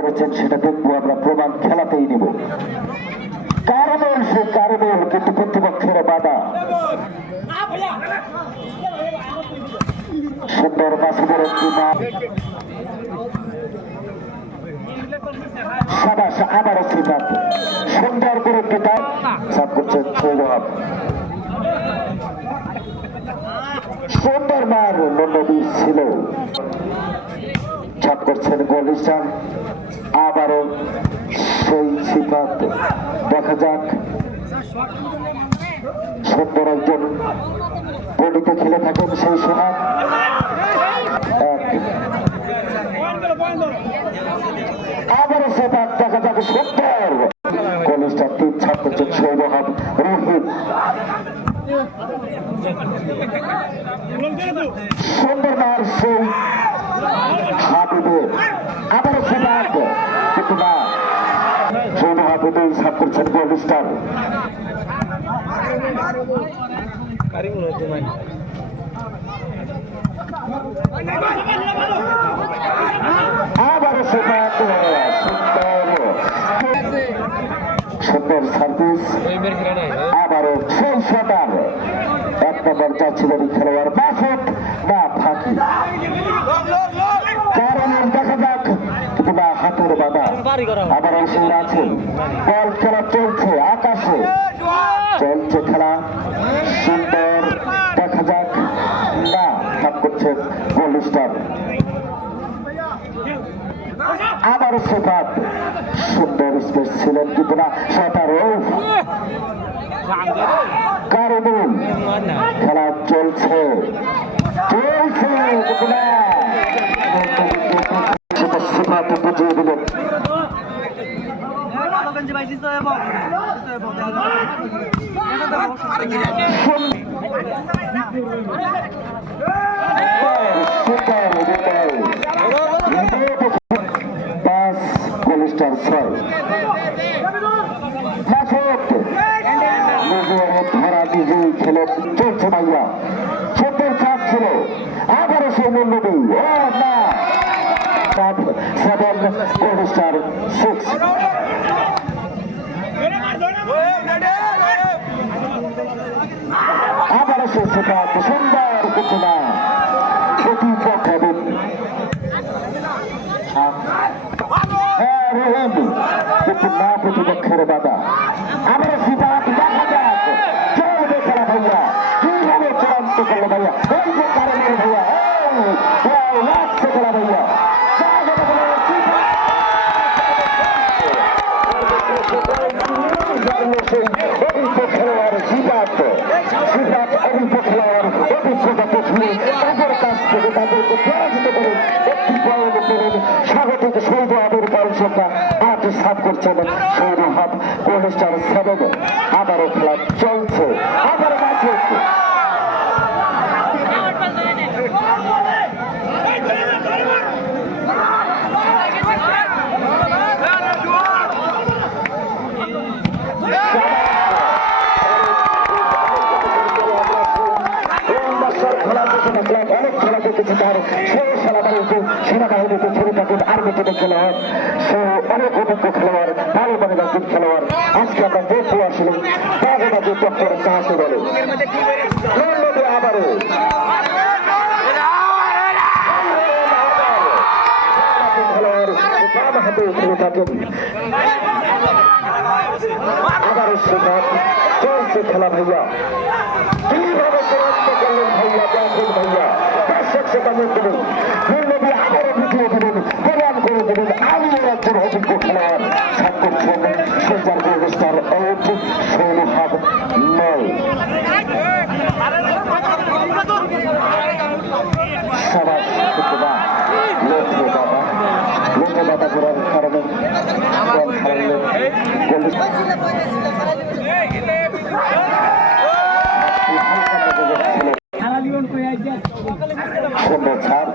করেছেন সেটা দেখবো আমরা, প্রমাণ খেলাতেই নিব। কারণ সে কারণে কিন্তু প্রতিপক্ষের বাধা। সুন্দর মাসুদের একটি সাবাস, আবারও সিদ্ধান্ত সুন্দর করে একটি তার সাপ করছেন সৌরভ। সুন্দর মার নন্দীর ছিল, ছাপ করছেন গোলিস্টান। আবারও সেই সিদ্ধান্ত, দেখা যাক। সুন্দর একজন বডিতে খেলে থাকেন সেই সোহাগ। আবারও সেটা দেখা যাক, সুন্দর গোলিস্টান টিম ছাপ করছেন সৌরভ রহিম। সুন্দর মার সেই হাবিবের, আবারও সিদ্ধান্ত, কিন্তু না, সৌরভ হাবিবেই ছাপ করছেন গোলিস্টান। আবারও সিদ্ধান্ত, সুন্দর সার্ভিস। আবারও সেই শটার এক নম্বর যাচ্ছিলেন খেলোয়াড় মাসুদ, না ফাঁকি, কারণ দেখা যাক, কিন্তু না, হাতের বাধা। আবার এসে আছেন, বল খেলা চলছে, আকাশে চলছে খেলা, সুন্দর, দেখা যাক, না, ভাব করছেন গোলিস্টান। আবারও সেভাব, সুন্দর স্পেস ছিলেন, কিন্তু না, শটারও কারণ খেলা চলছে চলছে, কিন্তু না, সেভাবে বুঝিয়ে দিলেন। গোলিস্টান 6 ধরা নিজেই খেলে চলছে ভাইয়া, সুন্দর চাপ ছিল। আবারও সেই মূল্যবী, ও না, 7 গোলিস্টান 6। আবারও সে সিদ্ধান্ত, সুন্দর, কিন্তু না, প্রতিপক্ষ রহিম, কিন্তু না, প্রতিপক্ষের বাধা। আবারও সিদ্ধান্ত, দেখা যাক চলবে খেলা ভাইয়া, কিভাবে চূড়ান্ত করলো ভাইয়া, এই যে কারণে ভাইয়া, লাগছে খেলা ভাইয়া। খেলোয়াড় সিদ্ধান্ত, সিদ্ধান্ত অভিজ্ঞ খেলোয়াড়, অভিজ্ঞতা শুনে তাদের কাছ থেকে তাদেরকে পরাজিত করে একটি পয়েন্ট পেলেন। স্বাগতিক সৌরভের পয়েন্ট সংখ্যা 8 সাত করছেন সৌরভ গোলিস্টান 7। আবারও খেলা চলছে, আবার মাঝে অনেক খেলা দেখেছে, তার সেই সেনাবাহিনীতে সেনাবাহিনীতে ছেড়ে থাকেন আর্মিতে খেলোয়াড়, সে অনেক অভিজ্ঞ খেলোয়াড়, ভালো মানের একজন খেলোয়াড়। আজকে আমরা দেখতে আসলে বাগেবাজি টক্কর কাহাকে বলে। আবারও খেলোয়াড় বাম হাতে খেলে থাকেন। আবারও চলছে খেলা ভাইয়া, কিভাবে চূড়ান্ত করলেন ভাইয়া, দেখুন ভাইয়া, দর্শক সেটা দেবেন, মূল্যবী আবারও ভিডিও দেবেন, প্রমাণ করে দেবেন। আমি একজন অভিজ্ঞ খেলোয়াড়, সাত করছেন সোজার গোলিস্টান আউট, সৌরভ নয়। সবাই লোকে বাবা করার কারণে সুন্দর ছাড়,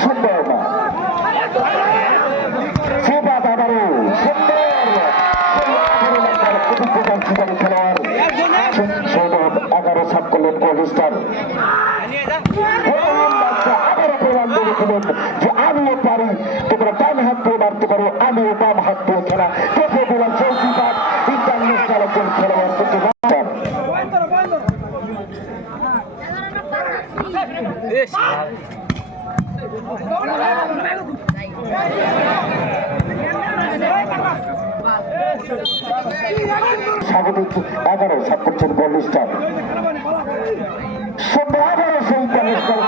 সুন্দর না, সেবাদ আবারও সুন্দর খেলোয়াড় সৌরভ 11 সাত করলেন গোলিস্টান। আবারও প্রমাণ করে দিলেন যে আমিও পারি, তোমরা ডান হাত দিয়ে মারতে পারো, আমিও বাম হাত দিয়ে খেলা দেখে দিলাম। চৌকিদার ইন্টারন্যাশনাল একজন খেলোয়াড় কিন্তু স্বাগতিক 11 সাত করছেন বলিস্টার সন্ধ্যা সেই ইন্টারন্যাশনাল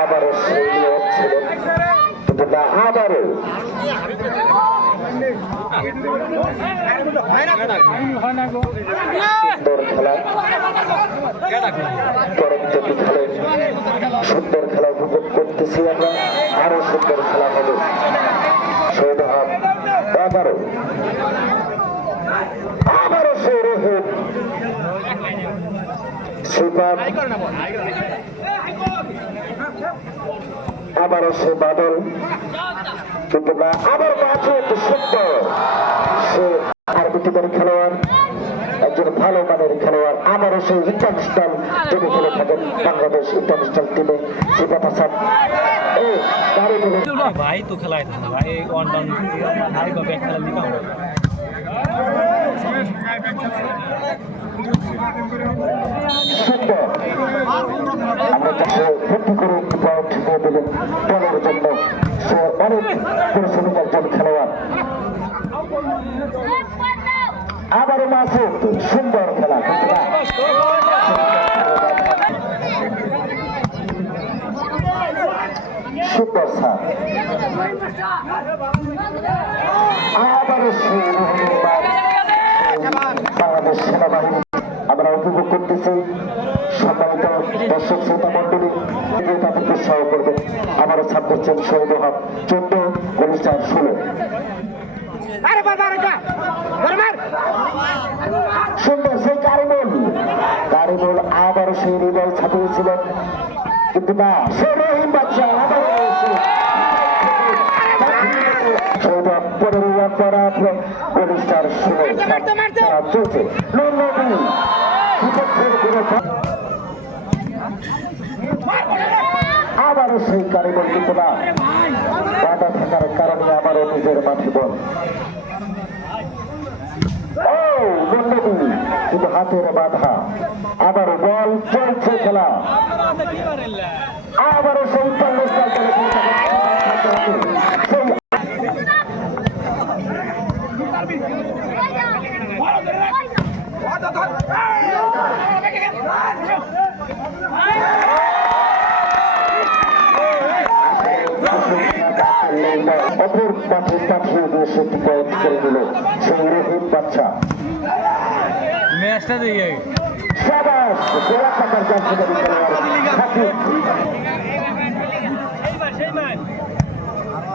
আবারও সেই ছিল কিন্তু না আবারও সুন্দর খেলা পরবর্তী খেলে সুন্দর খেলা উপভোগ করতেছি আমরা। আরো সুন্দর খেলা হবে। শহীদ আবারও আবারও সে রোহিত সুপার আবারও সে বাদল কিন্তু না আবার মাঝে একটু সুন্দর সে আর বিটিদের খেলোয়াড় একজন ভালো মানের খেলোয়াড়। আবারও সেই ইন্টারন্যাশনাল যিনি খেলে থাকেন বাংলাদেশ ইন্টারন্যাশনাল টিমে সিফাত হাসান भाई तो खेला भाई ऑन डाउन भाई का बैक खेला लिखा हुआ সুন্দর আমরা তাকে ভর্তি করে পয়েন্ট দিয়ে দিলেন দলের জন্য। সে অনেক পরিশ্রমিক একজন খেলোয়াড়। আবারও মাঝে সুন্দর খেলা সুন্দর স্যার আবারও বাংলাদেশ সেনাবাহিনী আমরা উপভোগ করতেছি। সম্মানিত দর্শক শ্রোতা মন্ডলী তাদেরকে উৎসাহ করবেন। আমারও ছাপ করছেন শহীদ 14 অনুষ্ঠান 16 সুন্দর সেই কারিমুল আবারও সেই হৃদয় ছাপিয়েছিলেন কিন্তু না সে রহিম বাচ্চা আবার আবারও সেই কারিমুল কিন্তু না বাধা থাকার কারণে আবারও নিজের মাঠে বল কিন্তু হাতের বাধা। আবারও বল চলছে খেলা। আবারও সেই অপর মাঠে পাঠিয়ে দিয়ে সেটি পয়েন্ট করে দিল সেই রহিম বাচ্চা। ম্যাচটা দিয়ে সাবাস গোলা টাকার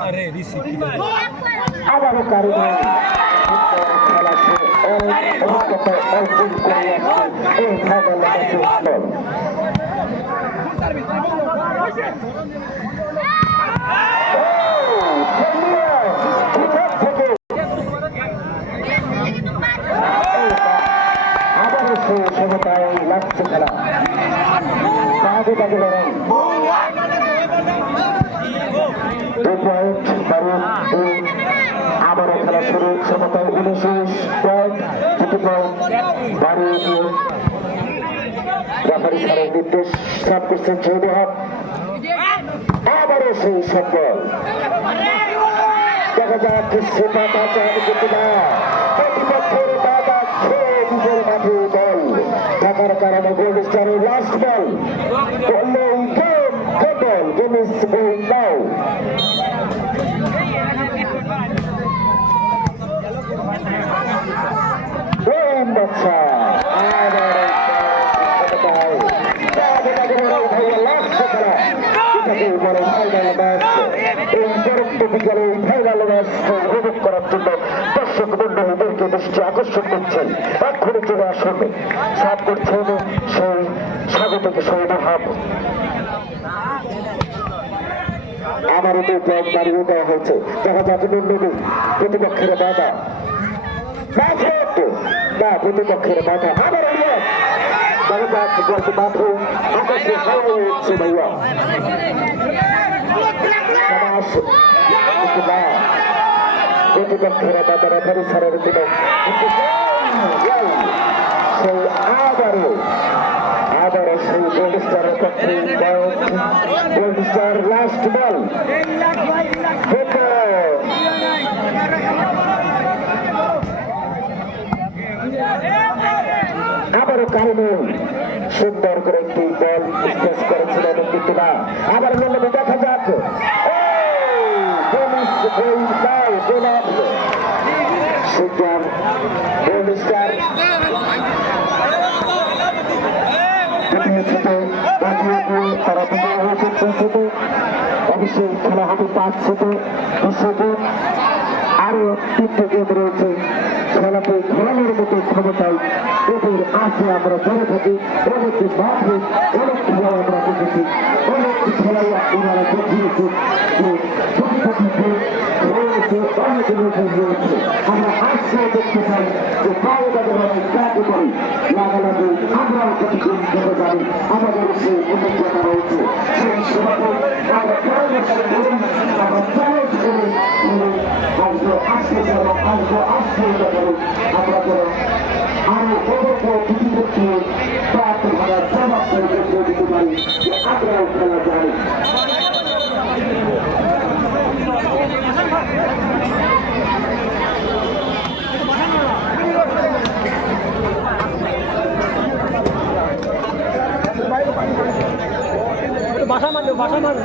আরে রিসিভ আবারও কারিগর খেলা অভিজ্ঞতা অর্জন করে এই ফাইনাল আবারও সে সমতায় লাগছে খেলা কাজে কাজে লড়াই আবারও খেলা শুরু সমতায় 19 পয়েন্ট 2 পয়েন্ট বাড়িয়ে দিয়ে রেফারি স্যারের নির্দেশ সার্ভ করছেন শহীদ আবারও সেই সফল দেখা যাক সেটা প্রতিপক্ষের বাধা খেয়ে নিজের মাঠে বল থাকার কারণে গোল্ড স্টারের last ball game is going now. বাচ্চা উপভোগ করার জন্য দর্শক মন্ডলীদেরকে দৃষ্টি আকর্ষণ করছেন। এক্ষুনি চলে আসুন সাপ করছেন সেই স্বাগতকে শহীদ আমার উপর দাঁড়িয়ে দেওয়া হয়েছে। দেখা যাচ্ছে মন্ডলী প্রতিপক্ষের বাধা না প্রতিপক্ষের মাথা আবার দেখা যাচ্ছে বলতে মাত্র আকাশে হাওয়া উঠছে ভাইয়া প্রতিপক্ষেরা তাদের রেফারি ছাড়ার দিল সেই আবারও সেই গোল্ড স্টারের পক্ষে গোল্ড স্টার লাস্ট বল আবারও কারণে সুন্দর করে একটি বল স্পেস করেছিলেন কিন্তু না আবার মনে দেখা যাক সুন্দর গোল্ড স্টার তারা বিজয় হয়েছে পৌঁছতে অবশ্যই খেলা হবে 5 সেটে 2 সেটে আরো 3টে গেম রয়েছে খেলাতে খেলানোর মতো ক্ষমতায় এদের আছে আমরা ধরে থাকি অনেক মাঠে অনেক খেলা আমরা দেখেছি অনেক খেলাই ওনারা দেখিয়েছে যে প্রতিপক্ষে রয়েছে অনেক রয়েছে আমরা আজকেও দেখতে চাই যে পায়ে তাদের অনেক ত্যাগ করি লাগালাগি আমরাও প্রতিদিন দেখে যাই আমাদের সেই অভিজ্ঞতা রয়েছে সেই সেবাকে আমরা পরামর্শ করি আমরা চ্যালেঞ্জ করি আসবো আসতে যাবো আসবো যাবো আমরা যেন আরো অবশ্য প্রতিপক্ষে প্রাপ্ত ভাড়া জবাব করে দিতে পারি যে আমরাও খেলা যায় বাসা মারো